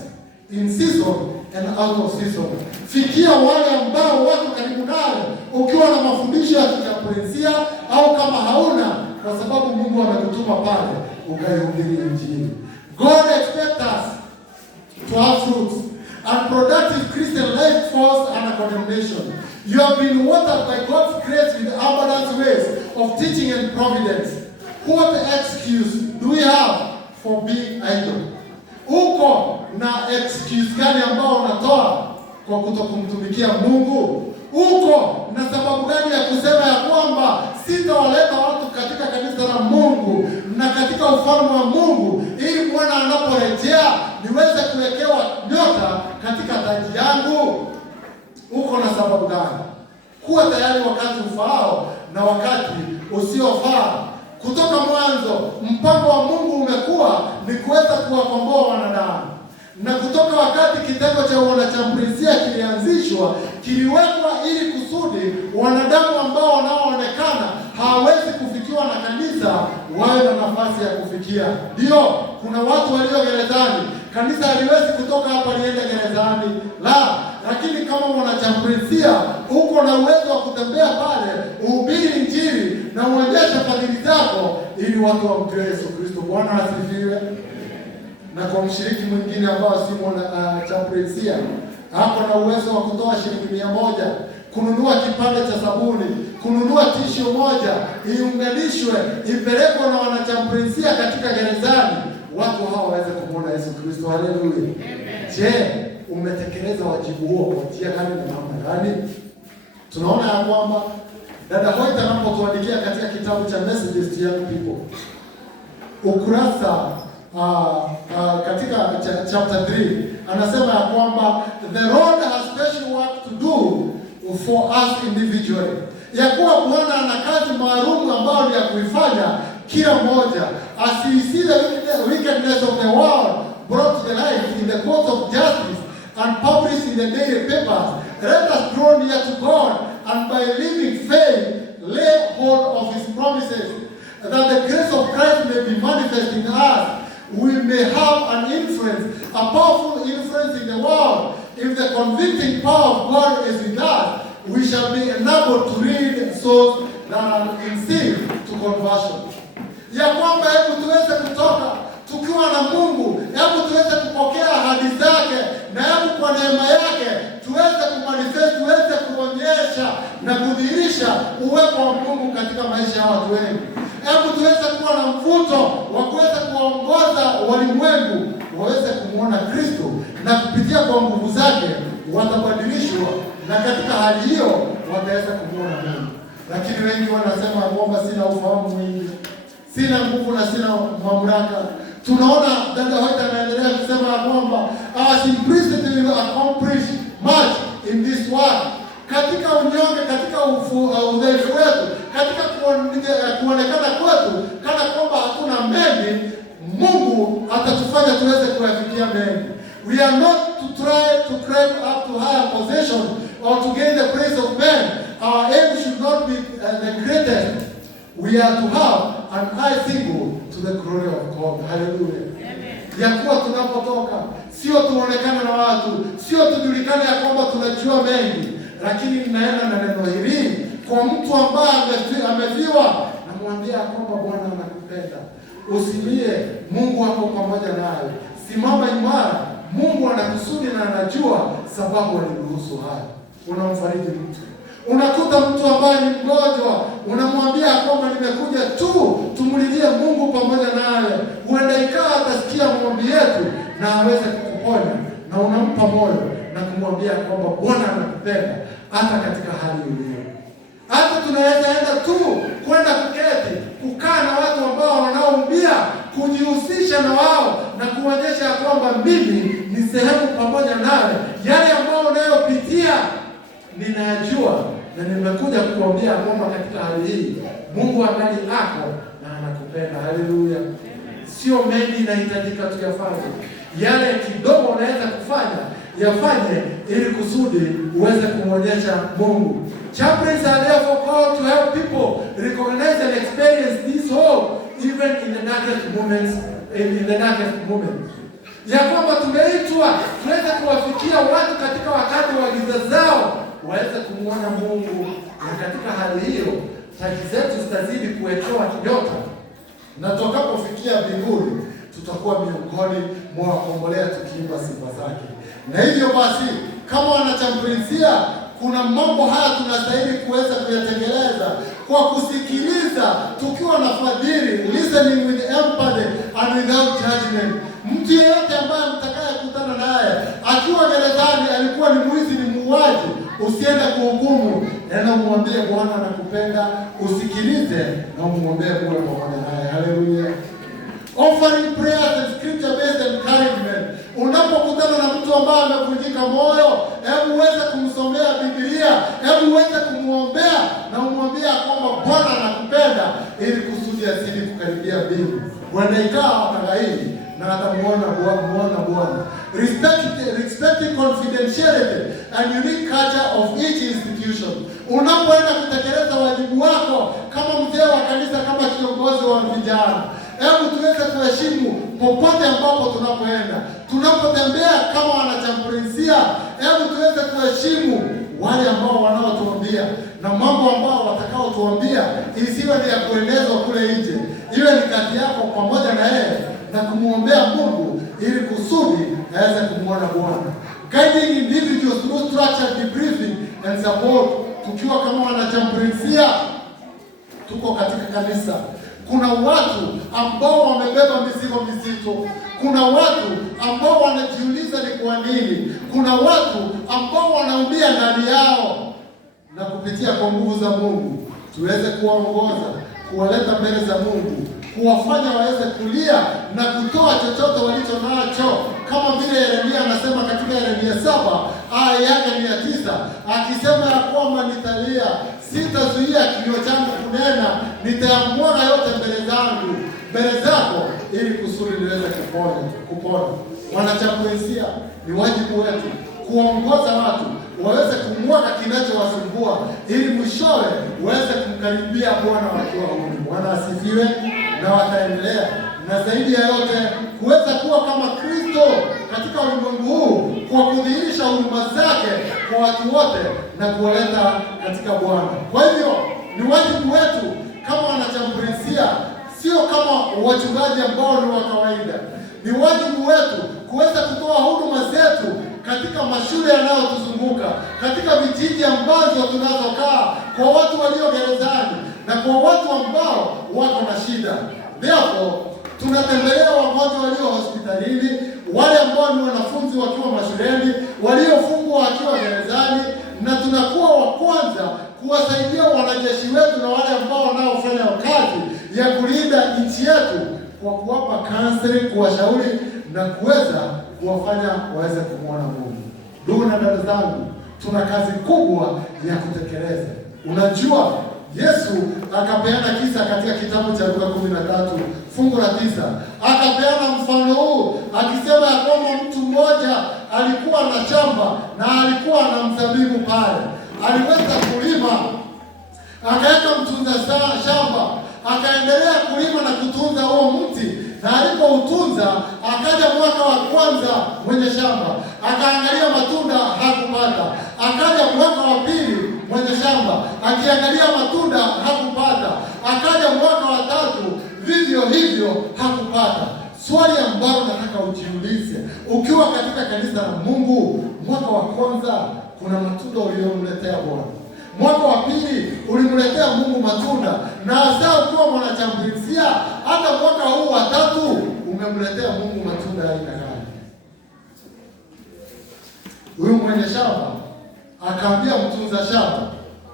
in season and out of season. Fikia wale ambao wako karibu nawe ukiwa na mafundisho ya kuchamburizia, au kama hauna, kwa sababu Mungu amekutuma pale ukaihubiri Injili. God expects us to have fruits, and productive Christian life falls under condemnation. You have been watered by God's grace with abundant ways of teaching and providence. What excuse do we have for being idle? Uko na excuse gani ambao unatoa kwa kutokumtumikia Mungu? Uko na sababu gani ya kusema ya kwamba sitawaleta watu katika kanisa la Mungu na katika ufalme wa Mungu, ili Bwana anaporejea niweze kuwekewa nyota katika taji yangu? Uko na sababu gani? Kuwa tayari wakati ufaao na wakati usiofaa. Kutoka mwanzo, mpango wa Mungu umekuwa ni kuweza kuwakomboa wanadamu. Na kutoka wakati kitengo cha wanachamburizia kilianzishwa, kiliwekwa ili kusudi wanadamu ambao wanaoonekana hawawezi kufikiwa na kanisa wawe na nafasi ya kufikia. Ndio, kuna watu walio gerezani. Kanisa haliwezi kutoka hapa liende gerezani, la, lakini kama mwanachambulia uko na uwezo wa kutembea pale, uhubiri Injili na uonyeshe fadhili zako ili watu wamjue Yesu Kristo. Bwana asifiwe. Na kwa mshiriki mwingine ambao si mwanachambulia, hapo na uwezo wa kutoa shilingi 100 kununua kipande cha sabuni, kununua tisho moja, iunganishwe, ipelekwe na wanachambulia katika gerezani, watu hawa waweze kumwona Yesu Kristo. Haleluya. Je, umetekeleza wajibu huo kwa njia gani na namna gani? Tunaona ya kwamba dada Hoyt anapotuandikia katika kitabu cha Messages to Young People, ukurasa katika chapter 3, anasema ya kwamba the Lord has special work to do for us individually. Ya kuwa Bwana ana kazi maalum ambayo ni ya kuifanya kila mmoja. As he sees the wickedness of the world brought to the light in the court of justice and published in the daily papers, let us draw near to God and by living faith lay hold of his promises, that the grace of Christ may be manifest in us. We may have an influence, a powerful influence in the world. If the convicting power of God is with us, we shall be enabled to lead souls that are in sin to conversion. Ya kwamba hebu tuweze kutoka tukiwa na Mungu, hebu tuweze kupokea ahadi zake, na hebu kwa neema yake tuweze kumanifest, tuweze kuonyesha na kudhihirisha uwepo wa Mungu katika maisha ya watu wengi. Hebu tuweze kuwa na mvuto wa kuweza kuwaongoza walimwengu waweze kumwona Kristo, na kupitia kwa nguvu zake watabadilishwa, na katika hali hiyo wataweza kumwona Mungu. Lakini wengi wanasema kwamba sina ufahamu mwingi, sina nguvu na sina mamlaka. Tunaona dada Hoyt anaendelea kusema kwamba our simplicity will accomplish much in this world. Katika unyonge, katika udhaifu wetu, katika kuonekana kwetu kana kwamba hakuna mengi, Mungu atatufanya tuweze kuyafikia mengi. We are not to try to climb up to higher position or to gain the praise of men. Our aim should not be the greatest. We are to have an eye single to the glory of God. Hallelujah. Amen. Ya kuwa tunapotoka sio tuonekane na watu, sio tujulikane ya kwamba tunajua mengi, lakini ninaenda na neno hili kwa mtu ambaye ameviwa, na mwambia kwamba Bwana anakupenda. Usilie, Mungu hapo pamoja naye. Simama imara, Mungu anakusudi na anajua sababu aliruhusu haya. Unamfariji mtu. Unakuta mtu ambaye ni mgonjwa, unamwambia kwamba nimekuja tu tumulilie Mungu pamoja naye. Huenda ikawa atasikia maombi yetu na aweze kukuponya, na unampa moyo na kumwambia kwamba Bwana anakupenda hata katika hali iliyo. Hata tunaweza enda tu kwenda kuketi, kukaa na watu ambao wanaoumia, kujihusisha na wao na kuonyesha kwamba mimi ni sehemu pamoja nawe. Yale ambayo unayopitia ninajua, na nimekuja kukuambia kwamba katika hali hii Mungu angali ako na anakupenda. Haleluya. Sio mengi inahitajika tuyafanye. Yale kidogo unaweza kufanya, yafanye ili kusudi uweze kumwonyesha Mungu. Chaplains are therefore called to help people recognize and experience this hope even in the darkest moments, in the darkest moments. Ya kwamba tumeitwa tuweze kuwafikia watu katika wakati wa giza zao, waweze kumwona Mungu, na katika hali hiyo taji zetu zitazidi kuwekewa kinyota, na tutakapofikia mbinguni tutakuwa miongoni mwa wakombolea tukiimba sifa zake. Na hivyo basi, kama wanachambulia, kuna mambo haya tunastahili kuweza kuyatekeleza kwa kusikiliza, tukiwa na fadhili, listening with empathy and without judgment. Mtu yeyote ambaye mtakayekutana naye akiwa gerezani, alikuwa ni mwizi, ni muuaji, usiende kuhukumu, nenda umwambie Bwana anakupenda, usikilize na umwombee kuwe pamoja naye. Haleluya. Offering prayers and scripture-based encouragement. Unapokutana na mtu ambaye amevunjika moyo, hebu uweze kumsomea Biblia, hebu uweze kumwombea na umwambia kwamba Bwana anakupenda, ili kusudi asili kukaribia mbingu. Huenda ikawa atagaili na atamuona Bwana. Respecting confidentiality and unique culture of each institution. Unapoenda kutekeleza wajibu wako kama mzee wa kanisa, kama kiongozi wa vijana, hebu tuweze kuheshimu popote ambapo tunapoenda. Tunapotembea kama wanachambulia, Hebu tuweze kuheshimu wale ambao wanaotuambia, na mambo ambao watakaotuambia isiwe ni ya kuenezwa kule nje, iwe ni kati yako pamoja na yeye, na kumuombea Mungu ili kusudi aweze kumwona Bwana. Guiding individuals through structured debriefing and support. Tukiwa kama wanachambulia, tuko katika kanisa, kuna watu ambao wamebeba mizigo mizito. Kuna watu ambao wanajiuliza ni kwa nini. Kuna watu ambao wanaumia ndani yao, na kupitia kwa nguvu za Mungu tuweze kuwaongoza, kuwaleta mbele za Mungu, kuwafanya waweze kulia na kutoa chochote walicho nacho, kama vile Yeremia anasema katika Yeremia 7 aya yake ni ya 9, akisema ya kwamba nitalia, sitazuia kinywa changu kunena, nitayamwaga yote mbele zako ili kusudi niweze kupona. Wanachambulia, ni wajibu wetu kuongoza watu waweze kumwaga kinachowasumbua ili mwishowe waweze kumkaribia Bwana wakiwa huru. Bwana asifiwe. Na wataendelea na zaidi ya yote kuweza kuwa kama Kristo katika ulimwengu huu, kwa kudhihirisha huruma zake kwa watu wote na kuwaleta katika Bwana. Kwa hivyo ni wajibu wetu kama wanachambulia, sio kama wachungaji ambao ni wa kawaida. Ni wajibu wetu kuweza kutoa huduma zetu katika mashule yanayotuzunguka, katika vijiji ambazo tunazokaa, kwa watu walio gerezani na kwa watu ambao wako na shida. Therefore, tunatembelea wagonjwa walio hospitalini, wale ambao ni wanafunzi wakiwa mashuleni, waliofungwa wakiwa gerezani, na tunakuwa wa kwanza kuwasaidia wanajeshi wetu na wale ambao wanaofanya kazi ya kulinda nchi yetu kwa kuwapa counseling, kuwashauri na kuweza kuwafanya waweze kumwona Mungu. Ndugu na dada zangu, tuna kazi kubwa ya kutekeleza. Unajua, Yesu akapeana kisa katika kitabu cha Luka 13 fungu la 9. Akapeana mfano huu akisema ya kwamba mtu mmoja alikuwa na shamba na alikuwa na mzabibu pale. Aliweza kulima, akaweka mtunza shamba, akaendelea kulima na kutunza huo mti, na alipoutunza akaja mwaka wa kwanza mwenye shamba akaangalia matunda, hakupata. Akaja mwaka wa pili mwenye shamba akiangalia matunda, hakupata. Akaja mwaka wa tatu vivyo hivyo, hakupata. Swali ambalo nataka ujiulize ukiwa katika kanisa la Mungu, mwaka wa kwanza kuna matunda uliyomletea Bwana? Mwaka wa pili ulimletea Mungu matunda, na sasa ukiwa mwanachambulia, hata mwaka huu wa tatu umemletea Mungu matunda ya aina gani? Huyu mwenye shamba akaambia mtunza shamba,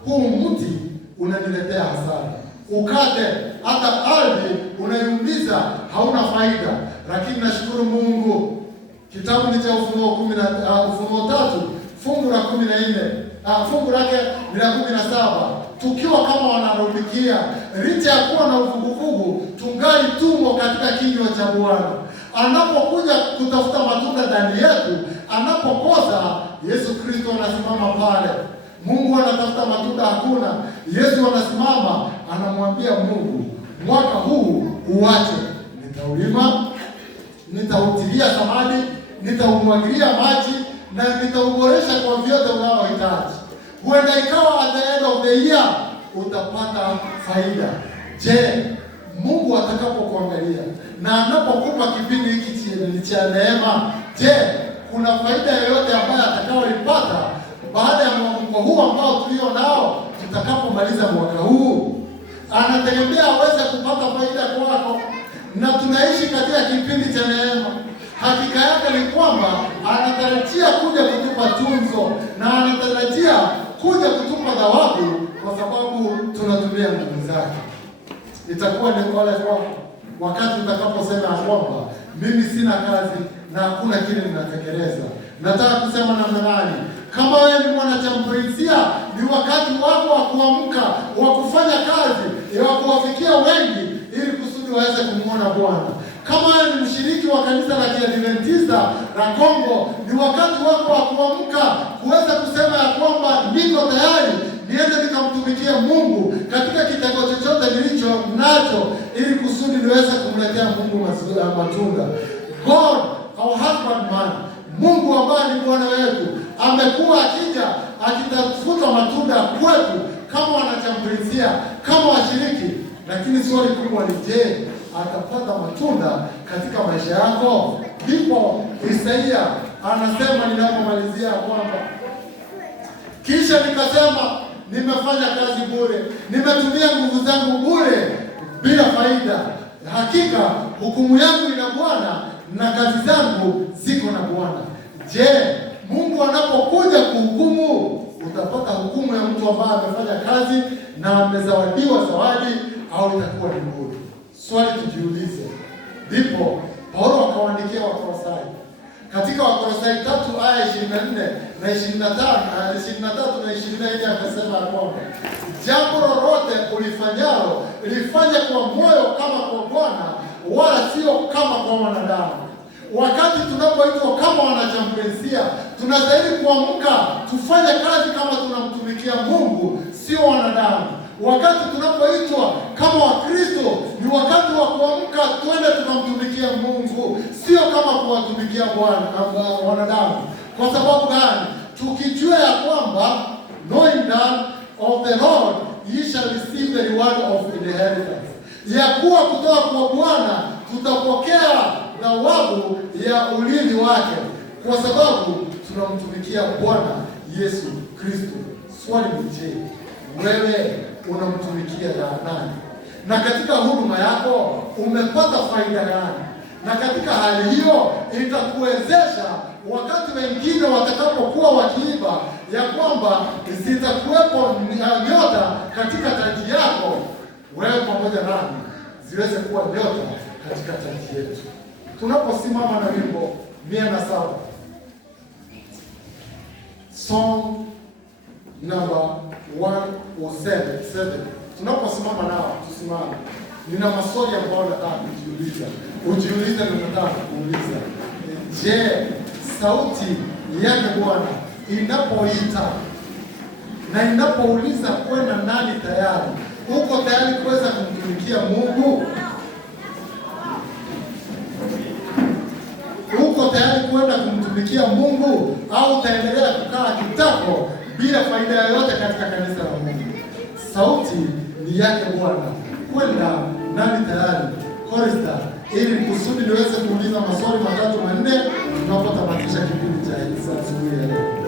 huu mti unaniletea hasara, ukate, hata ardhi unaiumiza, hauna faida. Lakini nashukuru Mungu, kitabu ni cha Ufunuo 3 fungu la 14, fungu lake ni la 17. Tukiwa kama wanarudikia, licha ya kuwa na uvuguvugu, tungali tumo katika kinywa cha Bwana. Anapokuja kutafuta matunda ndani yetu, anapokosa, Yesu Kristo anasimama pale. Mungu anatafuta matunda, hakuna. Yesu anasimama, anamwambia Mungu, mwaka huu uache, nitaulima, nitautilia samadi, nitaumwagilia maji na nitauboresha kwa vyote unaohitaji. Huenda ikawa at the end of the year utapata faida. Je, Mungu atakapokuangalia na anapokupa kipindi hiki cha neema, je, kuna faida yoyote ambayo atakayoipata baada ya mwaka huu ambao tulio nao tutakapomaliza mwaka huu? Anategemea aweze kupata faida kwako, na tunaishi katika kipindi cha neema. Hakika yake ni kwamba anatarajia kuja kutupa tunzo na anatarajia kuja kutupa thawabu, kwa sababu tunatumia nguvu zake. Itakuwa ni pale kwako wakati utakaposema kwamba mimi sina kazi na hakuna kile ninatekeleza. Nataka kusema namna gani? Kama wewe ni mwanachambulia, ni wakati wako wa kuamka, wa kufanya kazi, wa kuwafikia wengi ili kusudi waweze kumwona Bwana. Kama wewe ni mshiriki wa kanisa la Kiadventista la Kongo, ni wakati wako wa kuamka, kuweza kusema ya kwamba niko tayari niende nikamtumikie Mungu katika kitengo chochote nilicho nacho, ili kusudi niweze kumletea Mungu matunda. God, our husband man, Mungu ambaye ni Bwana wetu, amekuwa akija akitafuta matunda kwetu kama wanachambulia, kama washiriki. Lakini swali kubwa ni je, atapata matunda katika maisha yako? Ndipo Isaia anasema ninapomalizia kwamba kisha nikasema, nimefanya kazi bure, nimetumia nguvu zangu bure bila faida. Hakika hukumu yangu ina Bwana na kazi zangu ziko na Bwana. Je, Mungu anapokuja kuhukumu, utapata hukumu ya mtu ambaye amefanya kazi na amezawadiwa zawadi, au itakuwa ni bure? Swali tujiulize. Ndipo Paulo akawaandikia Wakolosai katika Wakolosai 3 aya 24 na 25 na 23 na 24, akasema kwamba jambo lolote ulifanyalo lifanye kwa moyo kama kwa Bwana, wala sio kama kwa wanadamu. Wakati tunapoitwa kama wanachambulia, tunastahili kuamka tufanye kazi kama tunamtumikia Mungu, sio wanadamu. Wakati tunapoitwa kama Wakristo, ni wakati wa kuamka twende tukamtumikia Mungu, sio kama kuwatumikia wanadamu. Kwa sababu gani? Tukijua ya kwamba knowing that of the Lord ye shall receive the reward of inheritance, ya kuwa kutoka kwa Bwana tutapokea thawabu ya urithi wake, kwa sababu tunamtumikia Bwana Yesu Kristo. Swali ni je, wewe unamtumikia nani? Na katika huduma yako umepata faida gani? Na katika hali hiyo itakuwezesha wakati wengine watakapokuwa wakiiba ya kwamba zitakuwepo nyota katika taji yako, wewe pamoja nami ziweze kuwa nyota katika taji yetu. Tunaposimama na wimbo 107, song number 107, tunaposimama nao tusimame. Nina maswali ambayo nataka kujiuliza. Ujiulize na nataka kuuliza. Je, sauti yake Bwana inapoita na inapouliza kwenda nani tayari? Uko tayari kuweza kumtumikia Mungu? Uko tayari kwenda kumtumikia Mungu, au utaendelea kukaa kitako bila faida yoyote katika kanisa la Mungu? Sauti ni yake Bwana, kwenda nani tayari? Chorister, ili kusudi niweze kuuliza maswali 3 4 tunapotamatisha kipindi cha asubuhi ya leo.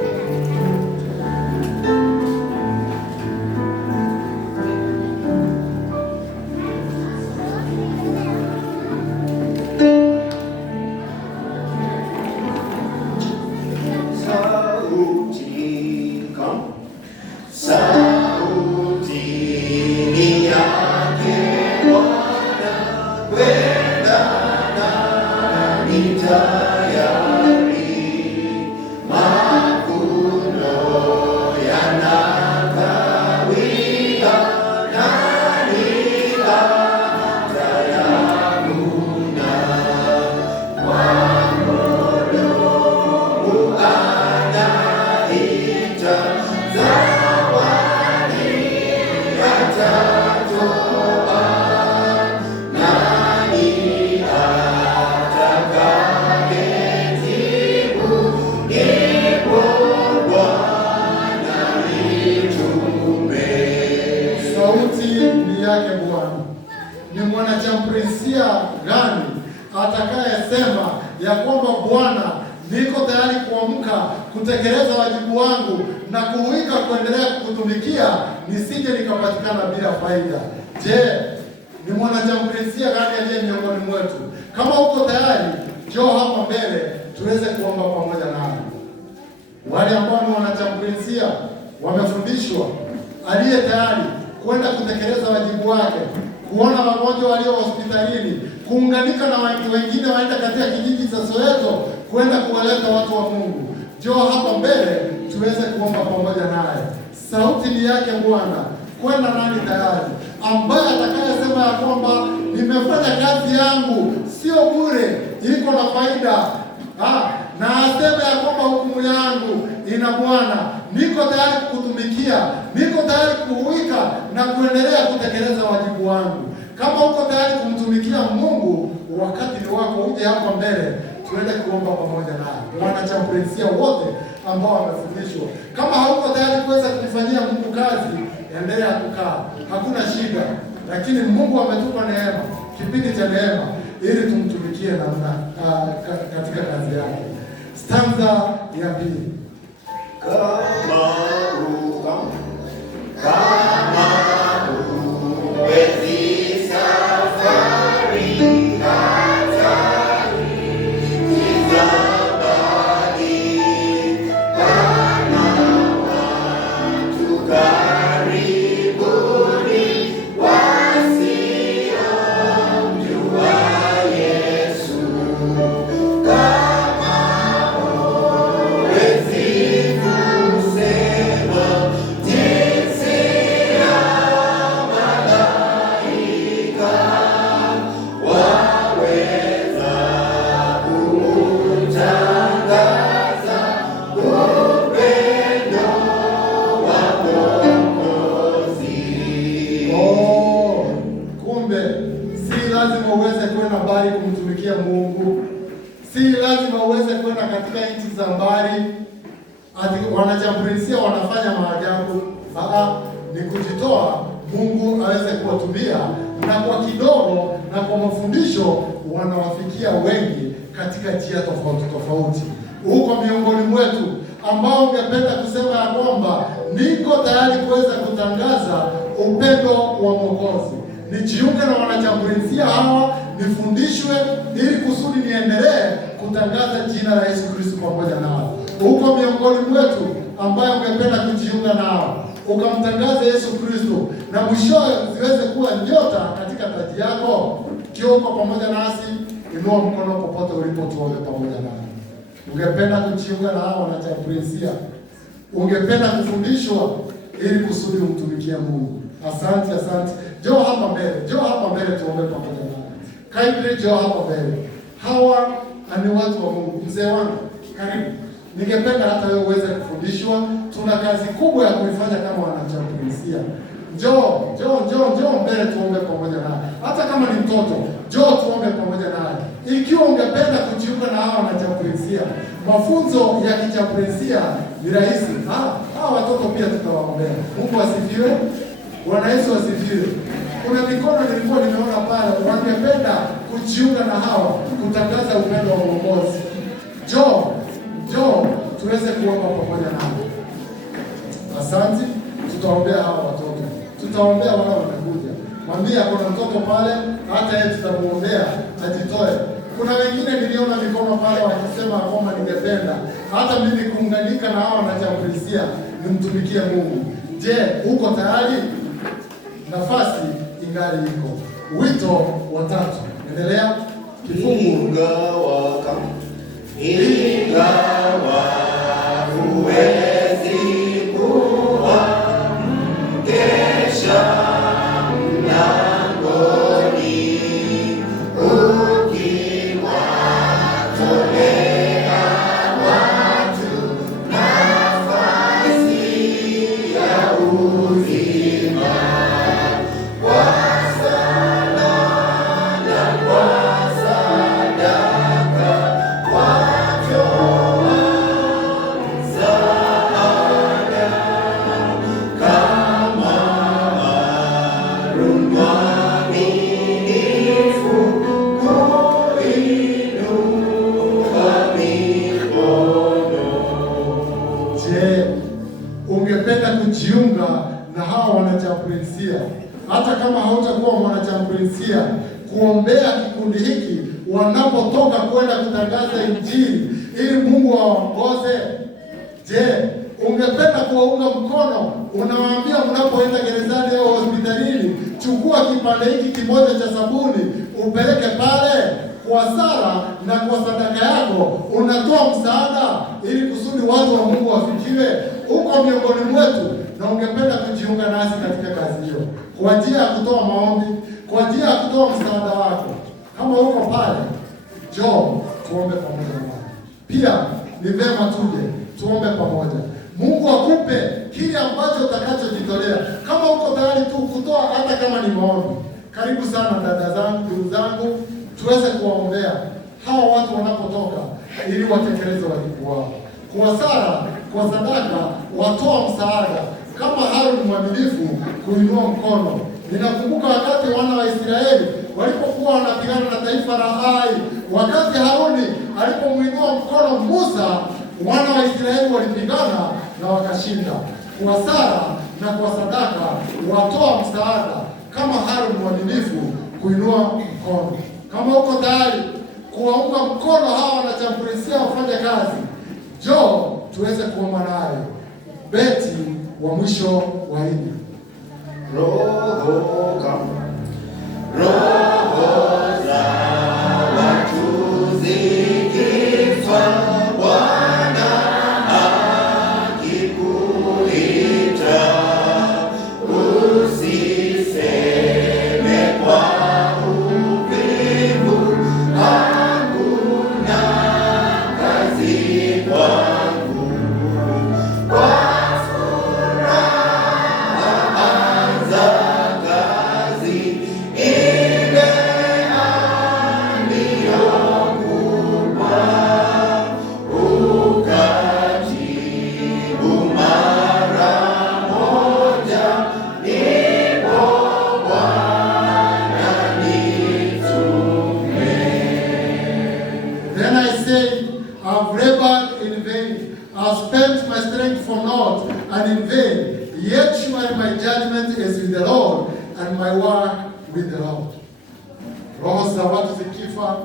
Ni mwanachambulia gani atakayesema ya kwamba Bwana, niko tayari kuamka kutekeleza wajibu wangu na kuuika kuendelea kukutumikia, nisije nikapatikana bila faida? Je, ni mwanachambulia gani aliye miongoni mwetu? Kama uko tayari, njoo hapa mbele tuweze kuomba pamoja nawe. Wale ambao ni wanachambulia wamefundishwa, aliye tayari kwenda kutekeleza wajibu wake, kuona wagonjwa walio hospitalini, kuunganika na wengine waenda katika kijiji cha Soweto kwenda kuwaleta watu wa Mungu. Njoo hapa mbele tuweze kuomba pamoja naye. Sauti ni yake Bwana, kwenda nani tayari? Ambaye atakayesema ya kwamba nimefanya kazi yangu sio bure, iko na faida. Na aseme ya kwamba hukumu yangu ina Bwana, niko tayari kukutumikia, niko tayari kuuika na kuendelea kutekeleza wajibu wangu. Kama uko tayari kumtumikia Mungu, wakati ni wako, uje hapa mbele tuende kuomba pamoja naye. Wanachambulia wote ambao wamefundishwa. Kama hauko tayari kuweza kumfanyia Mungu kazi, endelea kukaa, hakuna shida. Lakini Mungu ametupa neema, kipindi cha neema, ili tumtumikie namna katika kazi yake. Stanza ya pili. Kumtumikia Mungu si lazima uweze kwenda katika nchi za mbali ati wanajambulia wanafanya maajabu. Ni kujitoa Mungu aweze kuwatumia, na kwa kidogo na kwa mafundisho wanawafikia wengi katika njia tofauti tofauti. Huko miongoni mwetu ambao ungependa kusema ya kwamba niko tayari kuweza kutangaza upendo wa Mwokozi, nijiunge na wanajambulia hawa, nifundishwe ili kusudi niendelee kutangaza jina la Yesu Kristo pamoja nao. Huko miongoni mwetu ambaye ungependa kujiunga nao, ukamtangaza Yesu Kristo na mwishowe ziweze kuwa nyota katika taji yako, kioko pamoja nasi, inua mkono popote ulipo, tuombe pamoja nao. Ungependa kujiunga na hao wanajambulia, ungependa kufundishwa ili kusudi umtumikie Mungu. Asante. Njoo hapa mbele tuombe pamoja nao. Kindly njoo hapa mbele. Hawa ni watu wa Mungu. Mzee wangu, karibu. Ningependa hata wewe uweze kufundishwa. Tuna kazi kubwa ya kuifanya kama wanajambulia. Njoo mbele tuombe pamoja naye. Hata kama ni mtoto, njoo tuombe pamoja naye. Ikiwa ungependa kujiunga na hawa wanajambulia, mafunzo ya kijambulia ni rahisi. Hawa watoto pia tutawaombea. Mungu asifiwe. Bwana Yesu asifiwe. Kuna mikono nilikuwa nimeona pale, wangependa kujiunga na hawa kutangaza upendo wa Mwokozi. Njoo tuweze kuomba pamoja nao. Asante. Tutaombea hawa watoto, tutaombea wale wanakuja. Mwambie kuna mtoto pale, hata yeye tutamuombea ajitoe. Kuna wengine niliona mikono pale wakisema kwamba ningependa hata mimi kuunganika na hawa wanajambulia nimtumikie Mungu. Je, uko tayari? Nafasi ingali iko. Wito wa 3. Endelea kifungu. Ingawa huwezi kuwa mkesha mlangoni, ukiwatolea watu nafasi ya uzima, kwa sala na kwa sadaka, watoa msaada kama Haruni mwaminifu kuinua mikono. Je, ungependa kujiunga na hawa wanajambulia? Hata kama hautakuwa mwanajambulia, kuombea kikundi hiki wanapotoka kwenda kutangaza Injili ili Mungu awaongoze. Je, ungependa kuwaunga mkono? Unawaambia mnapoenda gerezani au hospitalini, chukua kipande hiki kimoja cha sabuni upeleke pale, kwa sala na kwa sadaka yako unatoa msaada ili kusudi watu wa Mungu wafikiwe. Uko miongoni mwetu na ungependa kujiunga nasi katika kazi hiyo, kwa njia ya kutoa maombi, kwa njia ya kutoa msaada wako. Kama uko pale, njoo tuombe pamoja nawe. Pia ni vema tuje tuombe pamoja. Mungu akupe kile ambacho utakachojitolea. Kama uko tayari tu kutoa hata kama ni maombi, karibu sana dada zangu, ndugu zangu, tuweze kuwaombea hawa watu wanapotoka ili watekeleze wajibu wao. kwa sala, kwa sadaka, watoa msaada, kama Haruni mwaminifu kuinua mkono. Ninakumbuka wakati wana wa Israeli walipokuwa wanapigana na taifa la Ai, wakati Haruni alipomuinua mkono Musa, wana wa Israeli walipigana na wakashinda. Kwa sala na kwa sadaka watoa msaada, kama Haruni mwaminifu kuinua mkono. Kama uko tayari kuwaunga mkono hawa wanachambulia wafanye kazi, njoo tuweze kuomba naye. Beti wa mwisho wa hili. Roho kama roho za watu zikifa, Bwana akikuita, usiseme kwa uvivu, hakuna kazi kwangu. Kwa I've labored in vain, I've spent my strength for naught and in vain, yet surely my judgment is with the Lord and my work with the Lord. Roho za watu zikifa,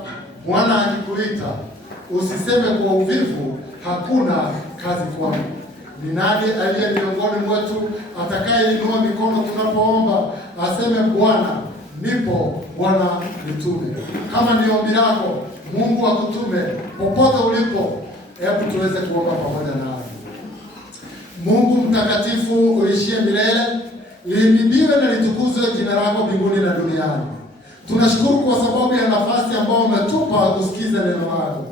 Bwana akikuita, usiseme kwa uvivu, hakuna kazi kwangu. Ni nani aliye miongoni mwetu atakayeinua mikono tunapoomba aseme, Bwana nipo, Bwana nitume? Kama ni ombi lako, Mungu akutume popote ulipo, hebu tuweze kuomba pamoja nawe. Mungu mtakatifu uishie milele, lihimidiwe na litukuzwe jina lako mbinguni na duniani. Tunashukuru kwa sababu ya nafasi ambayo umetupa kusikiza neno lako.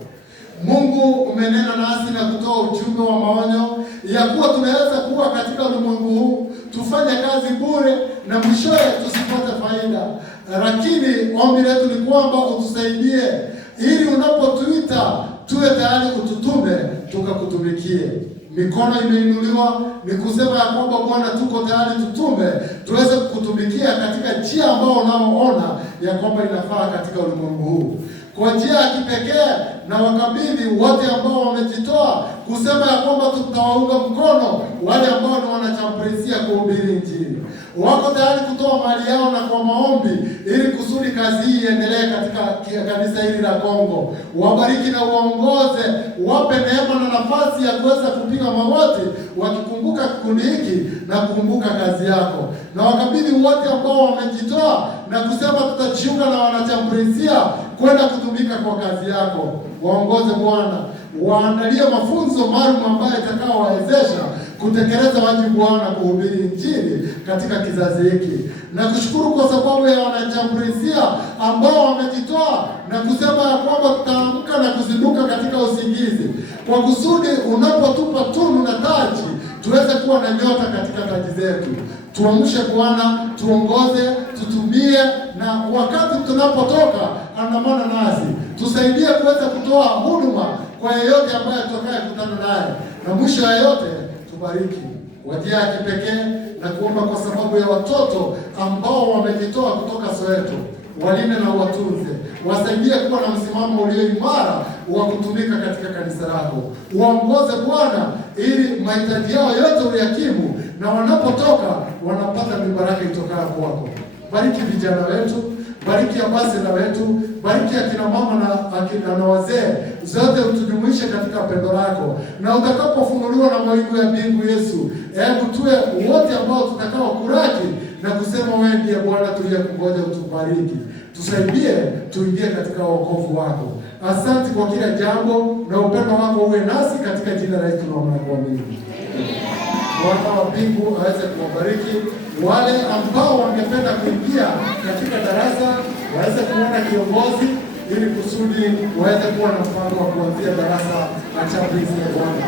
Mungu umenena nasi na kutoa ujumbe wa maonyo ya kuwa tunaweza kuwa katika ulimwengu huu tufanye kazi bure na mwishowe tusipate faida. Lakini ombi letu ni kwamba utusaidie ili unapotuita tuwe tayari ututume tukakutumikie. Mikono imeinuliwa ni kusema ya kwamba Bwana tuko tayari tutume tuweze kukutumikia katika njia ambayo unaoona ya kwamba inafaa katika ulimwengu huu. Kwa njia ya kipekee na wakabidhi wote ambao wamejitoa kusema ya kwamba tutawaunga mkono wale ambao ni wanachambulia kuhubiri Injili. Wako tayari kutoa mali yao na kwa maombi ili kusudi kazi hii iendelee katika kanisa hili la Kongo. Wabariki na uongoze, wape neema na nafasi ya kuweza kupiga magoti wakikumbuka kikundi hiki na kukumbuka kazi yako. Na wakabidhi wote ambao wamejitoa na kusema tutajiunga na wanachambulia kwenda kutumika kwa kazi yako. Waongoze Bwana, waandalie mafunzo maalum ambayo itakaowawezesha kutekeleza wajibu wao na kuhubiri Injili katika kizazi hiki. Na kushukuru kwa sababu ya wanachambulia ambao wamejitoa na kusema ya kwamba tutaamka na kuzinduka katika usingizi, kwa kusudi unapotupa tunu na taji tuweze kuwa na nyota katika taji zetu. Tuamshe Bwana, tuongoze, tutumie, na wakati tunapotoka andamana nasi. Tusaidie kuweza kutoa huduma kwa yeyote ambaye tutakayekutana naye. Na mwisho ya yote tubariki kwa njia ya kipekee na kuomba kwa sababu ya watoto ambao wamejitoa kutoka Soweto. Walinde na watunze, wasaidie kuwa na msimamo ulio imara wa kutumika katika kanisa lako. Waongoze Bwana ili mahitaji yao yote uyakimu, na wanapotoka wanapata mibaraka itokayo kwako. Bariki vijana wetu, bariki ambasada wetu, bariki akina mama na wazee, zote utujumuishe katika pendo lako. Na utakapofunuliwa na mawingu ya mbingu, Yesu, hebu tuwe wote ambao tutakao kuraki na kusema wewe ndiye Bwana tuliyekungoja. Utubariki, tusaidie tuingie katika wokovu wako. Asante kwa kila jambo, na upendo wako uwe nasi katika jina la Yesu tunaomba. Bwana wa mbingu aweze kuwabariki wale ambao wangependa kuingia katika darasa, waweze kuona kiongozi ili kusudi waweze kuwa na mpango wa kuanzia darasa la Chambuzi ya Bwana.